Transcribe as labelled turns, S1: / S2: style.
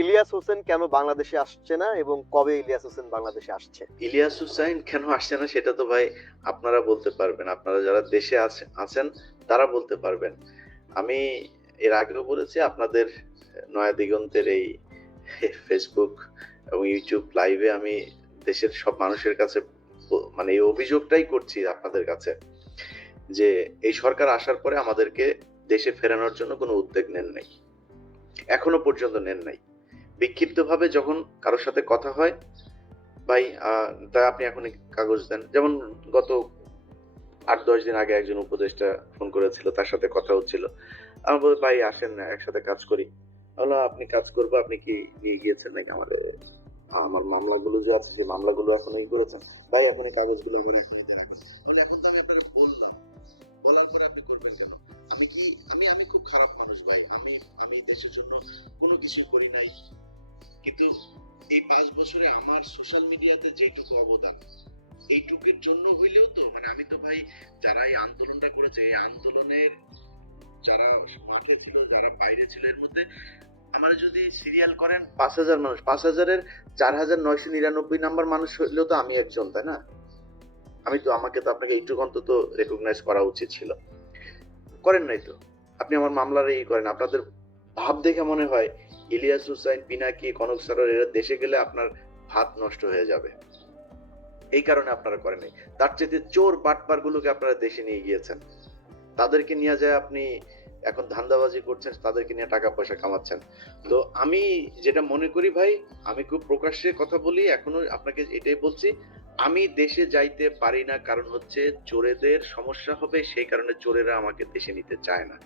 S1: ইলিয়াস হোসেন কেন বাংলাদেশে আসছে না এবং কবে ইলিয়াস হোসেন বাংলাদেশে আসছে?
S2: ইলিয়াস হুসাইন কেন আসছে না সেটা তো ভাই আপনারা বলতে পারবেন। আপনারা যারা দেশে আছে- আছেন, তারা বলতে পারবেন। আমি এর আগেও বলেছি, আপনাদের নয়া দিগন্তের এই ফেসবুক এবং ইউটিউব লাইভে আমি দেশের সব মানুষের কাছে মানে এই অভিযোগটাই করছি আপনাদের কাছে যে এই সরকার আসার পরে আমাদেরকে দেশে ফেরানোর জন্য কোনো উদ্যোগ নেন নাই। এখনও পর্যন্ত নেন নাই। বিক্ষিপ্তভাবে যখন কারোর সাথে কথা হয়, ভাই তা আপনি এখন কাগজ দেন। যেমন গত আট, দশ দিন আগে একজন উপদেষ্টা ফোন করেছিল, তার সাথে কথা হচ্ছিল। আমার বলে ভাই, আসেন না একসাথে কাজ করি। বলল, আপনি কাজ করব, আপনি কি নিয়ে গিয়েছেন নাকি আমার? আমার মামলাগুলো যে আছে যে মামলাগুলো এখন এই করেছেন। ভাই আপনি কাগজগুলো মানে এখন
S3: এখন তো আমি আপনাকে বললাম। বলার পরে আপনি করবেন কেন? আমি কি, আমি আমি খুব খারাপ মানুষ, ভাই। আমি আমি দেশের জন্য কোনো কিছুই করি নাই। কিন্তু এই পাঁচ বছরে আমার সোশ্যাল মিডিয়াতে যেটুকু অবদান, এইটুকুর জন্য হইলেও তো মানে আমি তো ভাই যারা এই আন্দোলনটা করেছে, এই আন্দোলনের যারা মাঠে ছিল, যারা বাইরে ছিল, এর মধ্যে আমার যদি সিরিয়াল করেন
S2: পাঁচ হাজার মানুষ, পাঁচ হাজারের চার হাজার নয়শো নিরানব্বই নাম্বার মানুষ হইলেও তো আমি একজন, তাই না? আমি তো, আমাকে তো আপনাকে একটু অন্তত রেকগনাইজ করা উচিত ছিল। করেন নাই তো? আপনি আমার মামলার এই করেন, আপনাদের ভাব দেখে মনে হয় ইলিয়াস হুসাইন, পিনাকি, কনক সরোর এরা দেশে গেলে আপনার ভাত নষ্ট হয়ে যাবে। এই কারণে আপনারা করেন তার চেয়ে চোর বাটপার গুলোকে আপনারা দেশে নিয়ে গিয়েছেন। তাদেরকে নিয়ে যায় আপনি এখন ধান্দাবাজি করছেন, তাদেরকে নিয়ে টাকা পয়সা কামাচ্ছেন। তো আমি যেটা মনে করি ভাই, আমি খুব প্রকাশ্যে কথা বলি, এখনও আপনাকে এটাই বলছি, আমি দেশে যাইতে পারি না, কারণ হচ্ছে চোরেদের সমস্যা হবে, সেই কারণে চোরেরা আমাকে দেশে নিতে চায় না।